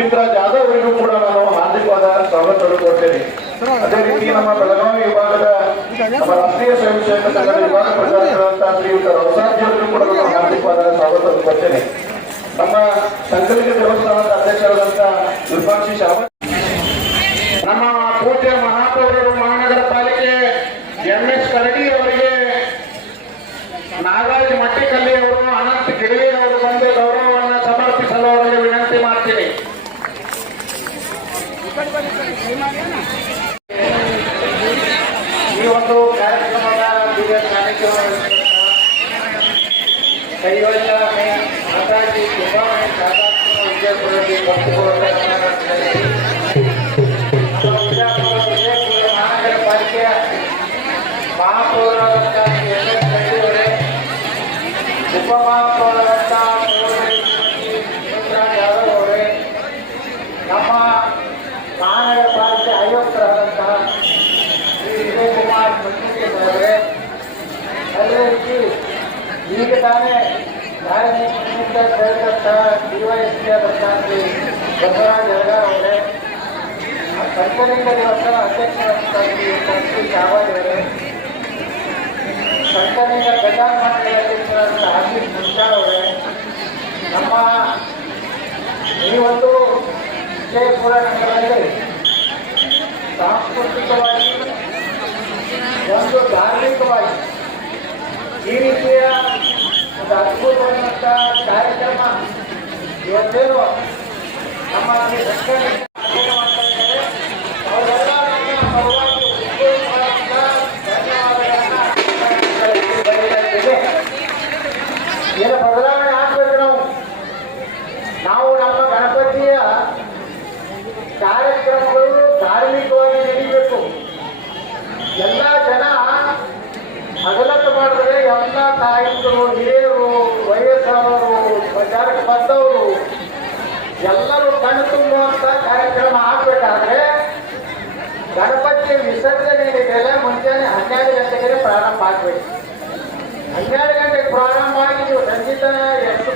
ಸುಮಿತ್ರಾ ಜಾಧವ್ ಅವರಿಗೂ ಕೂಡ ನಾನು ಹಾರ್ದಿಕವಾದ ಸ್ವಾಗತವನ್ನು ಕೊಡ್ತೇನೆ ಅದೇ ರೀತಿ ನಮ್ಮ ಬೆಳಗಾವಿ ವಿಭಾಗದ ರಾಷ್ಟ್ರೀಯ ಸ್ವಯಂ ಸೇವಕ ಸಂಘದ ವಿಭಾಗ ಪ್ರಧಾನಂತಹ ಶ್ರೀಯುತ ರವಸಾಜಿಯವರಿಗೂ ಕೂಡ ನಾನು ಹಾರ್ದಿಕವಾದ ಸ್ವಾಗತವನ್ನು ಕೊಡ್ತೇನೆ ನಮ್ಮ ಸಂಕಲಿತ ದೇವಸ್ಥಾನದ ಅಧ್ಯಕ್ಷರಾದಂತಹ ವಿಪಾಕ್ಷಿ ಶಾವತ್ ನಮ್ಮ ಕೋಟೆ ಮಹಾಪೌರರು ಮಹಾನಗರ ಪಾಲಿಕೆ ಎಂಎಸ್ ಈ ಒಂದು ಕಾರ್ಯಕ್ರಮದ ಕಾರ್ಯಕ್ರಮ ಸಾನ್ನಿಧ್ಯವನ್ನು ರೀತಿ ಈಗ ತಾನೇ ಡಿ ವೈ ಡಿವೈಎಸ್ಪಿ ಆದಂತಹ ಶ್ರೀ ಬಸವರಾಜ್ ಅವರೇ ಸಂಕಲಿತ ದಿವಸದ ಅಧ್ಯಕ್ಷರಾಗಿ ಶ್ರೀ ಶಾವಾಜ್ ಅವರೇ ಸಂಕಲಿತ ಪ್ರಧಾನ ಮಂಡಳಿ ಅಧ್ಯಕ್ಷರಾದಂತಹ ಹಾರ್ದಿಕ್ ಮುಂಚಾರ್ ಅವರೇ, ನಮ್ಮ ಈ ಒಂದು ವಿಜಯಪುರ ನಗರದಲ್ಲಿ ಸಾಂಸ್ಕೃತಿಕವಾಗಿ ಒಂದು ಧಾರ್ಮಿಕವಾಗಿ ಈ ರೀತಿಯ ಒಂದು ಅದ್ಭುತವಾದಂಥ ಕಾರ್ಯಕ್ರಮ. ಇವತ್ತೇನು? ನಮ್ಮ ಈ ತಾಯಂದರು ಹಿರಿಯರು, ವಯಸ್ಸಾದವರು, ಪ್ರಚಾರಕ್ಕೆ ಬಂದವರು, ಎಲ್ಲರೂ ಕಣ್ಣು ತುಂಬುವಂತ ಕಾರ್ಯಕ್ರಮ ಆಗ್ಬೇಕಾದ್ರೆ ಗಣಪತಿ ವಿಸರ್ಜನೆ ಏನಿದೆಯಲ್ಲ ಮುಂಜಾನೆ ಹನ್ನೆರಡು ಗಂಟೆಗೆ ಪ್ರಾರಂಭ ಆಗ್ಬೇಕು. ಹನ್ನೆರಡು ಗಂಟೆಗೆ ಪ್ರಾರಂಭ ಆಗಿದ್ದು ಸಂಗೀತ ಎಷ್ಟು